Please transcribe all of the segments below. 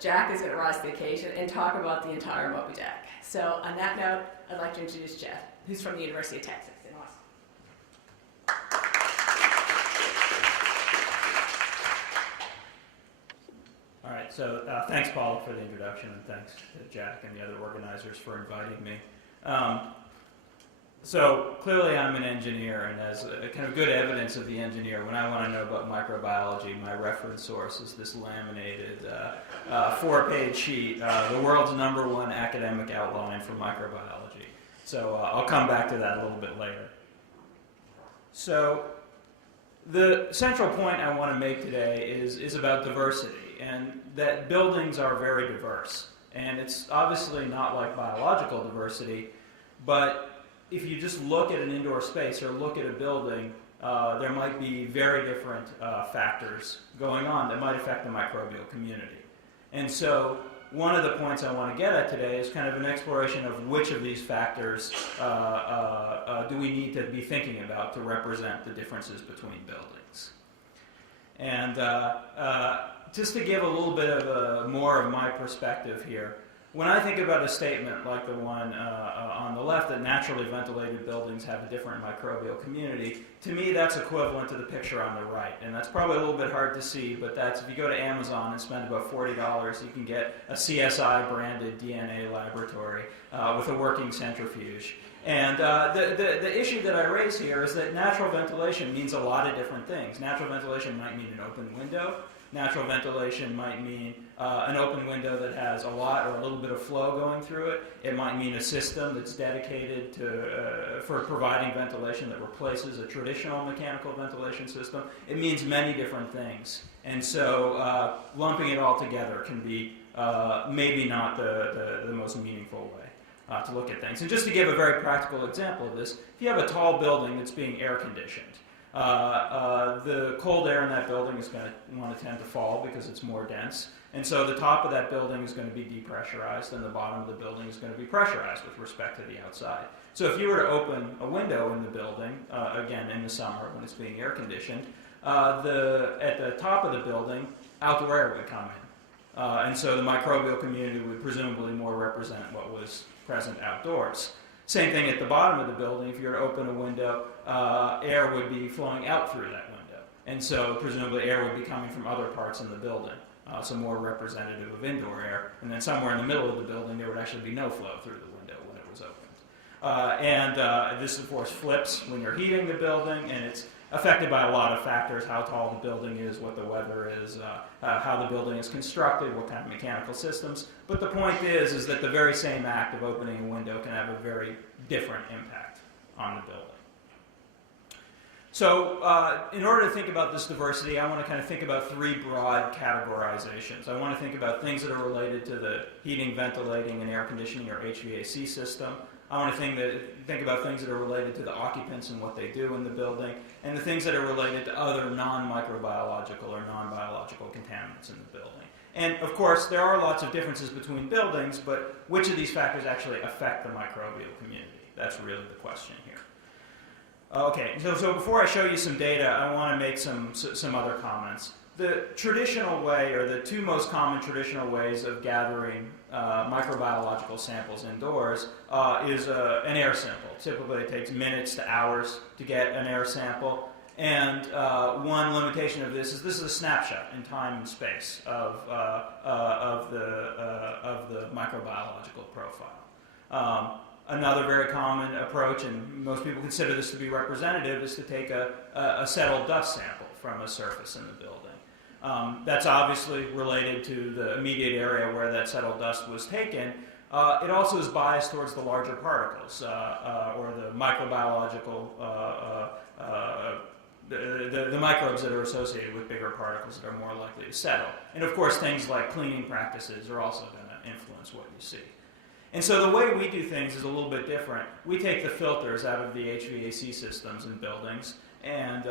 Jack is going to rise to the occasion and talk about the entire Moby Jack. So on that note, I'd like to introduce Jeff, who's from the University of Texas in Austin. All right, so thanks, Paul, for the introduction, and thanks to Jack and the other organizers for inviting me. So clearly I'm an engineer, and as a kind of good evidence of the engineer, when I want to know about microbiology, my reference source is this laminated 4-page sheet, the world's #1 academic outline for microbiology. So I'll come back to that a little bit later. So the central point I want to make today is about diversity, and that buildings are very diverse. And it's obviously not like biological diversity, but if you just look at an indoor space or look at a building, there might be very different factors going on that might affect the microbial community. And so one of the points I want to get at today is kind of an exploration of which of these factors do we need to be thinking about to represent the differences between buildings. And just to give a little bit of more of my perspective here, when I think about a statement like the one on the left, that naturally ventilated buildings have a different microbial community, to me that's equivalent to the picture on the right. And that's probably a little bit hard to see, but that's if you go to Amazon and spend about $40, you can get a CSI branded DNA laboratory with a working centrifuge. And the issue that I raise here is that natural ventilation means a lot of different things. Natural ventilation might mean an open window. Natural ventilation might mean an open window that has a lot or a little bit of flow going through it. It might mean a system that's dedicated for providing ventilation that replaces a traditional mechanical ventilation system. It means many different things. And so lumping it all together can be maybe not the most meaningful way to look at things. And just to give a very practical example of this, if you have a tall building that's being air conditioned, the cold air in that building is going to want to tend to fall because it's more dense. And so the top of that building is going to be depressurized, and the bottom of the building is going to be pressurized with respect to the outside. So if you were to open a window in the building, again in the summer when it's being air conditioned, at the top of the building, outdoor air would come in. And so the microbial community would presumably more represent what was present outdoors. Same thing at the bottom of the building. If you were to open a window, air would be flowing out through that window. And so presumably air would be coming from other parts in the building, so more representative of indoor air. And then somewhere in the middle of the building, there would actually be no flow through the window when it was opened. And this, of course, flips when you're heating the building, and it's affected by a lot of factors: how tall the building is, what the weather is, how the building is constructed, what kind of mechanical systems. But the point is that the very same act of opening a window can have a very different impact on the building. So in order to think about this diversity, I want to kind of think about three broad categorizations. I want to think about things that are related to the heating, ventilating, and air conditioning, or HVAC system. I want to think about things that are related to the occupants and what they do in the building, and the things that are related to other non-microbiological or non-biological contaminants in the building. And of course, there are lots of differences between buildings, but which of these factors actually affect the microbial community? That's really the question here. Okay, so before I show you some data, I want to make some other comments. The traditional way, or the two most common traditional ways of gathering microbiological samples indoors is an air sample. Typically it takes minutes to hours to get an air sample. And one limitation of this is a snapshot in time and space of the microbiological profile. Another very common approach, and most people consider this to be representative, is to take a settled dust sample from a surface in the building. That's obviously related to the immediate area where that settled dust was taken. It also is biased towards the larger particles, or the microbiological, the microbes that are associated with bigger particles that are more likely to settle. And of course, things like cleaning practices are also going to influence what you see. And so the way we do things is a little bit different. We take the filters out of the HVAC systems in buildings, and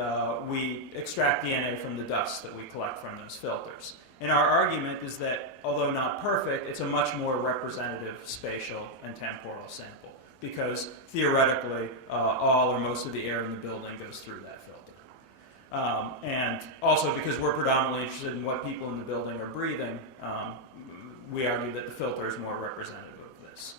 we extract DNA from the dust that we collect from those filters. And our argument is that, although not perfect, it's a much more representative spatial and temporal sample, because theoretically, all or most of the air in the building goes through that filter. And also because we're predominantly interested in what people in the building are breathing, we argue that the filter is more representative of this.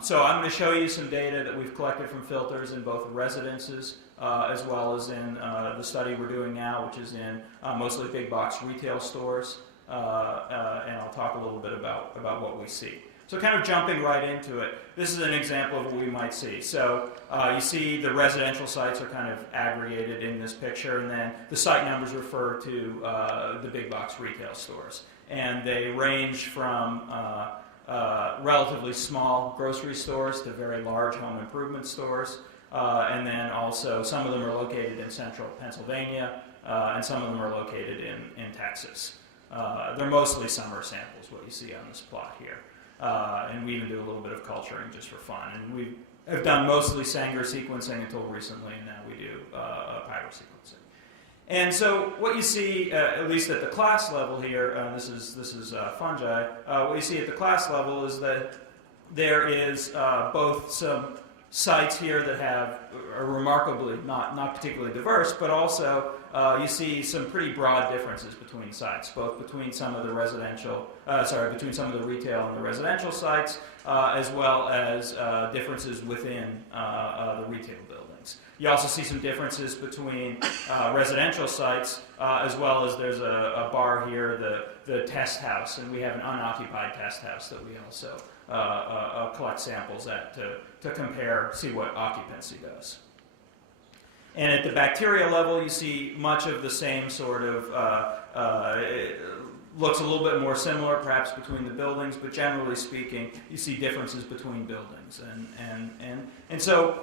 So I'm going to show you some data that we've collected from filters in both residences as well as in the study we're doing now, which is in mostly big box retail stores, and I'll talk a little bit about what we see. So kind of jumping right into it, this is an example of what we might see. So you see the residential sites are kind of aggregated in this picture, and then the site numbers refer to the big box retail stores. And they range from relatively small grocery stores to very large home improvement stores. And then also some of them are located in central Pennsylvania, and some of them are located in Texas. They're mostly summer samples, what you see on this plot here. And we even do a little bit of culturing just for fun. And we have done mostly Sanger sequencing until recently, and now we do pyro sequencing. And so what you see, at least at the class level here, this is fungi, what you see at the class level is that there is both some sites here that are remarkably not particularly diverse, but also you see some pretty broad differences between sites, both between some of the between some of the retail and the residential sites, as well as differences within the retail buildings. You also see some differences between residential sites, as well as there's a bar here, the test house, and we have an unoccupied test house that we also collect samples at to compare, see what occupancy does. And at the bacteria level, you see much of the same sort of, it looks a little bit more similar perhaps between the buildings, but generally speaking, you see differences between buildings. And so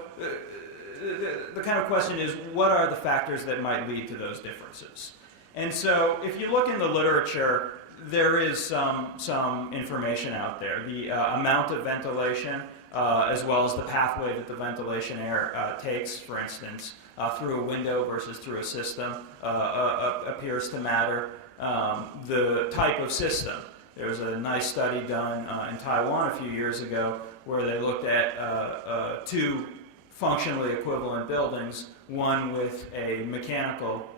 the kind of question is, what are the factors that might lead to those differences? And so if you look in the literature, there is some information out there. The amount of ventilation, as well as the pathway that the ventilation air takes, for instance, through a window versus through a system, appears to matter. The type of system. There was a nice study done in Taiwan a few years ago where they looked at two functionally equivalent buildings, one with a mechanical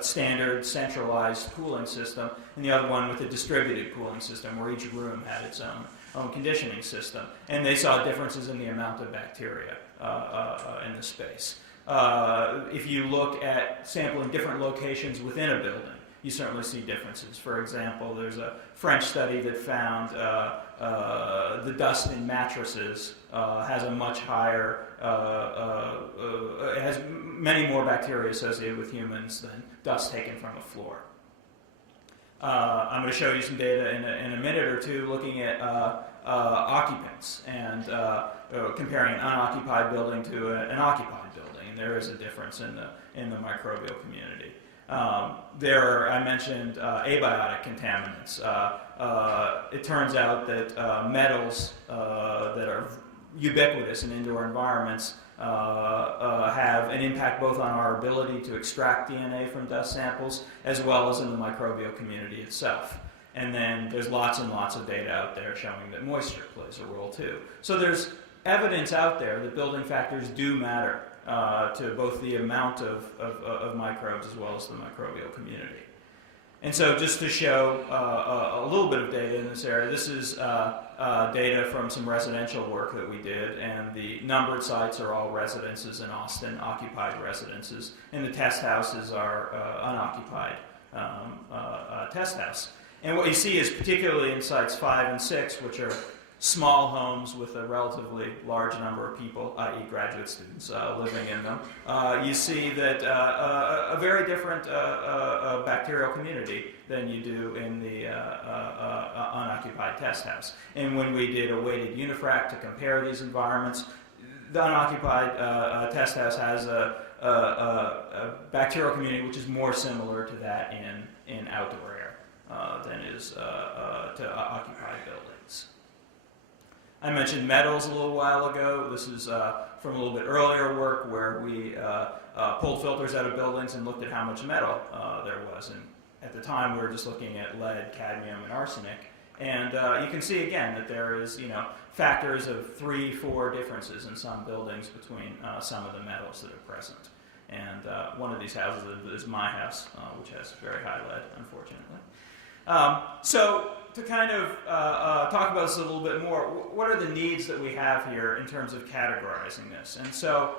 standard centralized cooling system, and the other one with a distributed cooling system where each room had its own conditioning system. And they saw differences in the amount of bacteria in the space. If you look at sampling different locations within a building, you certainly see differences. For example, there's a French study that found the dust in mattresses has a much higher, it has many more bacteria associated with humans than dust taken from a floor. I'm going to show you some data in a minute or two looking at occupants and comparing an unoccupied building to an occupied building. And there is a difference in the microbial community. I mentioned abiotic contaminants. It turns out that metals that are ubiquitous in indoor environments have an impact both on our ability to extract DNA from dust samples as well as in the microbial community itself. And then there's lots and lots of data out there showing that moisture plays a role too. So there's evidence out there that building factors do matter to both the amount of microbes as well as the microbial community. And so just to show a little bit of data in this area, this is data from some residential work that we did, and the numbered sites are all residences in Austin, occupied residences, and the test houses are unoccupied test house. And what you see is particularly in sites 5 and 6, which are small homes with a relatively large number of people, i.e. graduate students, living in them, you see that a very different bacterial community than you do in the unoccupied test house. And when we did a weighted unifrac to compare these environments, the unoccupied test house has a bacterial community which is more similar to that in outdoor air than is to occupied buildings. I mentioned metals a little while ago. This is from a little bit earlier work where we pulled filters out of buildings and looked at how much metal there was. And at the time, we were just looking at lead, cadmium, and arsenic. And you can see again that there is, factors of 3, 4 differences in some buildings between some of the metals that are present. And one of these houses is my house, which has very high lead, unfortunately. So to kind of talk about this a little bit more, what are the needs that we have here in terms of categorizing this? And so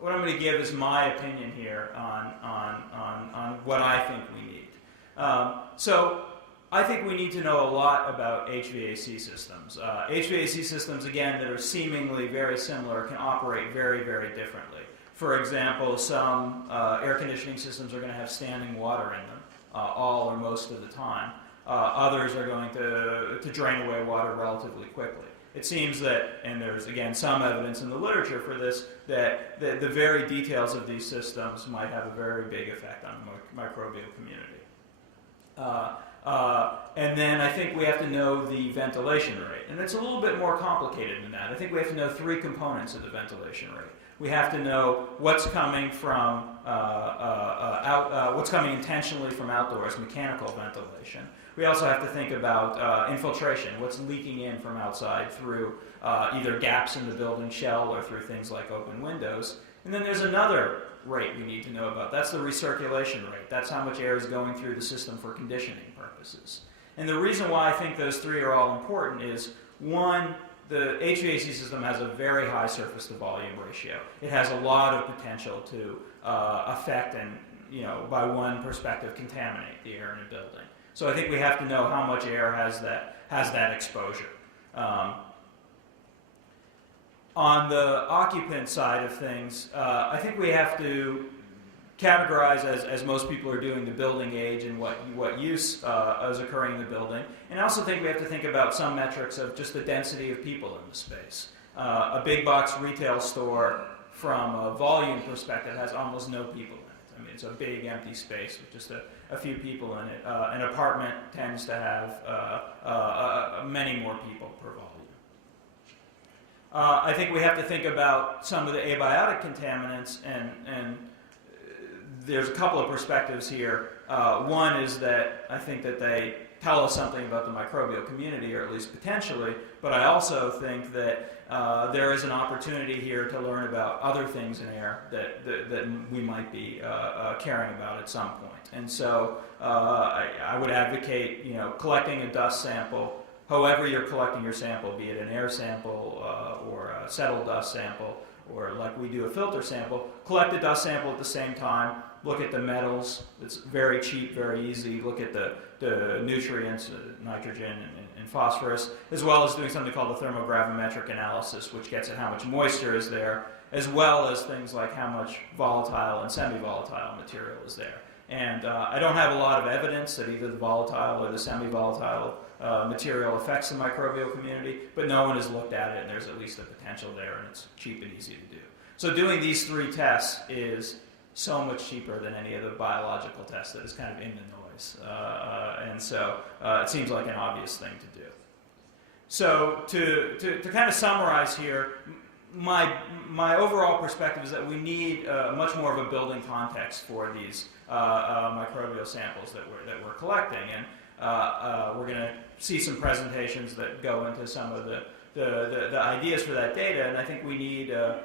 what I'm going to give is my opinion here on what I think we need. So I think we need to know a lot about HVAC systems. HVAC systems, again, that are seemingly very similar can operate very, very differently. For example, some air conditioning systems are going to have standing water in them all or most of the time. Others are going to drain away water relatively quickly. It seems that, and there's again some evidence in the literature for this, that the very details of these systems might have a very big effect on the microbial community. And then I think we have to know the ventilation rate. And it's a little bit more complicated than that. I think we have to know three components of the ventilation rate. We have to know what's coming from what's coming intentionally from outdoors, mechanical ventilation. We also have to think about infiltration, what's leaking in from outside through either gaps in the building shell or through things like open windows. And then there's another rate we need to know about. That's the recirculation rate. That's how much air is going through the system for conditioning purposes. And the reason why I think those three are all important is, one, the HVAC system has a very high surface to volume ratio. It has a lot of potential to affect and, by one perspective, contaminate the air in a building. So I think we have to know how much air has that exposure. On the occupant side of things, I think we have to categorize, as most people are doing, the building age and what use is occurring in the building. And I also think we have to think about some metrics of just the density of people in the space. A big box retail store, from a volume perspective, has almost no people in it. I mean, it's a big empty space with just a few people in it. An apartment tends to have many more people per volume. I think we have to think about some of the abiotic contaminants, and there's a couple of perspectives here. One is that I think that they tell us something about the microbial community, or at least potentially, but I also think that there is an opportunity here to learn about other things in air that we might be caring about at some point. And so I would advocate, collecting a dust sample. However you're collecting your sample, be it an air sample or a settled dust sample, or like we do a filter sample, collect the dust sample at the same time, look at the metals. It's very cheap, very easy. Look at the nutrients, nitrogen and phosphorus, as well as doing something called the thermogravimetric analysis, which gets at how much moisture is there, as well as things like how much volatile and semi-volatile material is there. And I don't have a lot of evidence that either the volatile or the semi-volatile material affects the microbial community, but no one has looked at it, and there's at least a potential there, and it's cheap and easy to do. So doing these three tests is so much cheaper than any of the biological tests that is kind of in the noise. And so it seems like an obvious thing to do. So to kind of summarize here, my overall perspective is that we need much more of a building context for these microbial samples that we're collecting. And we're going to see some presentations that go into some of the ideas for that data, and I think we need a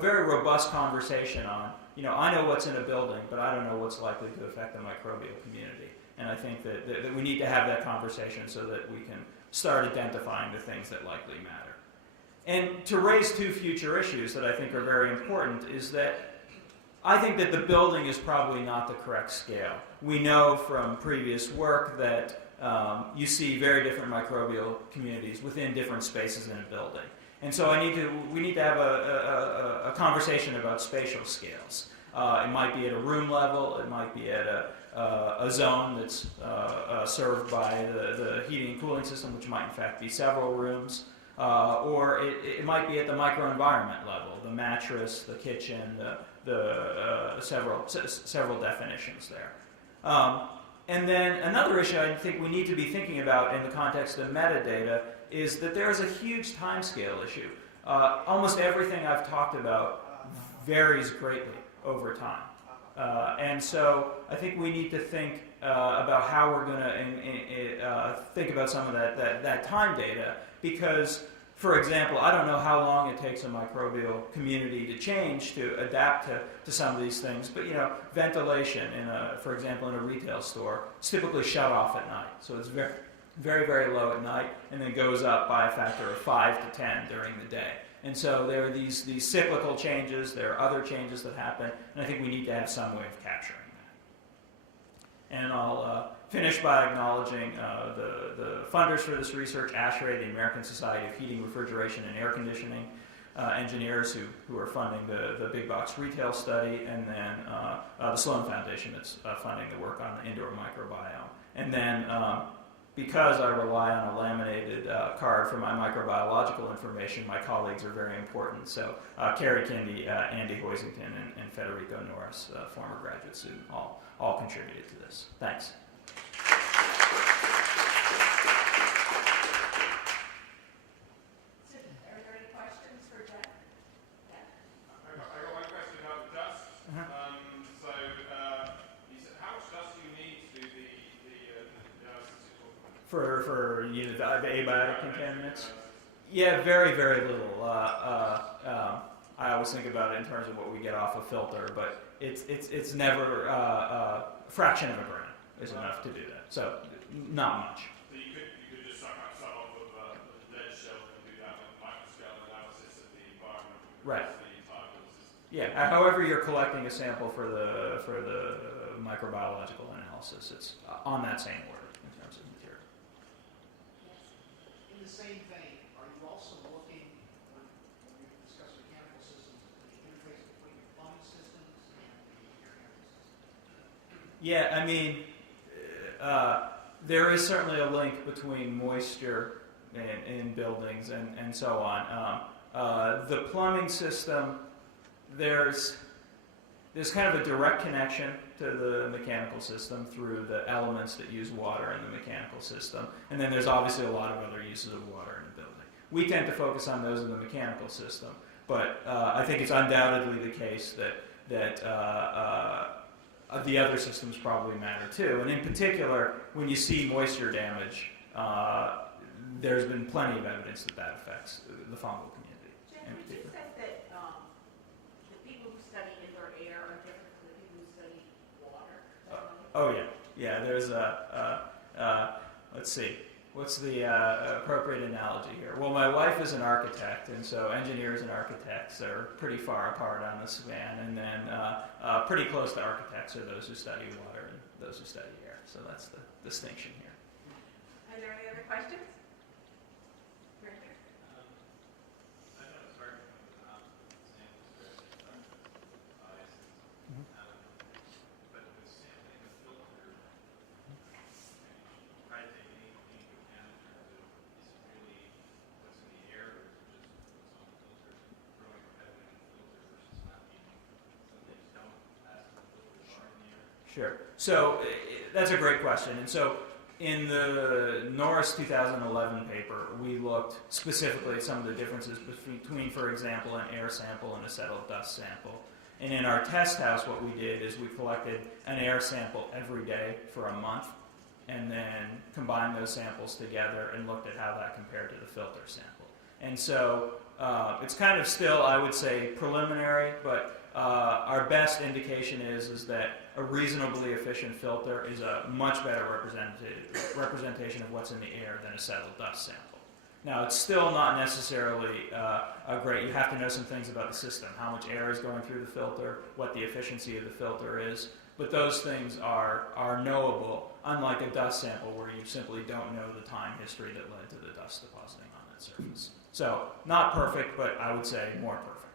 very robust conversation on, I know what's in a building, but I don't know what's likely to affect the microbial community. And I think that we need to have that conversation so that we can start identifying the things that likely matter. And to raise two future issues that I think are very important is that I think that the building is probably not the correct scale. We know from previous work that you see very different microbial communities within different spaces in a building. And so we need to have a conversation about spatial scales. It might be at a room level, it might be at a zone that's served by the heating and cooling system, which might in fact be several rooms, or it might be at the microenvironment level, the mattress, the kitchen, the several definitions there. And then another issue I think we need to be thinking about in the context of metadata is that there is a huge timescale issue. Almost everything I've talked about varies greatly over time. And so I think we need to think about how we're going to think about some of that time data, because For example, I don't know how long it takes a microbial community to change, to adapt to some of these things, but ventilation, for example, in a retail store, it's typically shut off at night. So it's very, very, very low at night, and then goes up by a factor of 5 to 10 during the day. And so there are these cyclical changes, there are other changes that happen, and I think we need to have some way of capturing that. And I'll finish by acknowledging the funders for this research, ASHRAE, the American Society of Heating, Refrigeration, and Air Conditioning, engineers who are funding the big box retail study, and then the Sloan Foundation that's funding the work on the indoor microbiome. And then because I rely on a laminated card for my microbiological information, my colleagues are very important. So Carrie Kindy, Andy Hoisington, and Federico Norris, former graduate student, all contributed to this. Thanks. Are there any questions for Jeff? I got one question about the dust. So you said, how much dust do you need to do the dust For the abiotic contaminants? Yeah, very, very little. I always think about it in terms of what we get off a filter, but it's never a fraction of a gram is enough to do that. So not much. So you could just suck up some of the dead shell and do that with microscale analysis of the environment. Right. The entire system. Yeah. However, you're collecting a sample for the microbiological analysis. It's on that same order in terms of material. In the same vein, are you also looking, when you discuss mechanical systems, at the interface between your plumbing systems and the air handling systems? Yeah, I mean, there is certainly a link between moisture in buildings and so on. The plumbing system, there's kind of a direct connection to the mechanical system through the elements that use water in the mechanical system. And then there's obviously a lot of other uses of water in the building. We tend to focus on those in the mechanical system, but I think it's undoubtedly the case that the other systems probably matter too. And in particular, when you see moisture damage, there's been plenty of evidence that affects the fungal community. Jeff, would you say that the people who study indoor air are different from the people who study water? Oh yeah. There's let's see, what's the appropriate analogy here? Well, my wife is an architect, and so engineers and architects are pretty far apart on the span, and then pretty close to architects are those who study water and those who study air. So that's the distinction here. Are there any other questions? Right there. I know it's hard to come to samples for biases, but with sampling a filter, try to take anything into account in terms of is it really what's in the air or is it just what's on the filter, throwing repetitive in the filter versus not being. Some things don't pass the filters are in the air. Sure. So that's a great question. And so in the Norris 2011 paper, we looked specifically at some of the differences between, for example, an air sample and a settled dust sample. And in our test house, what we did is we collected an air sample every day for a month, and then combined those samples together and looked at how that compared to the filter sample. And so it's kind of still, I would say, preliminary, but our best indication is that a reasonably efficient filter is a much better representation of what's in the air than a settled dust sample. Now, it's still not necessarily great. You have to know some things about the system, how much air is going through the filter, what the efficiency of the filter is. But those things are knowable, unlike a dust sample where you simply don't know the time history that led to the dust depositing on that surface. So, not perfect, but I would say more perfect.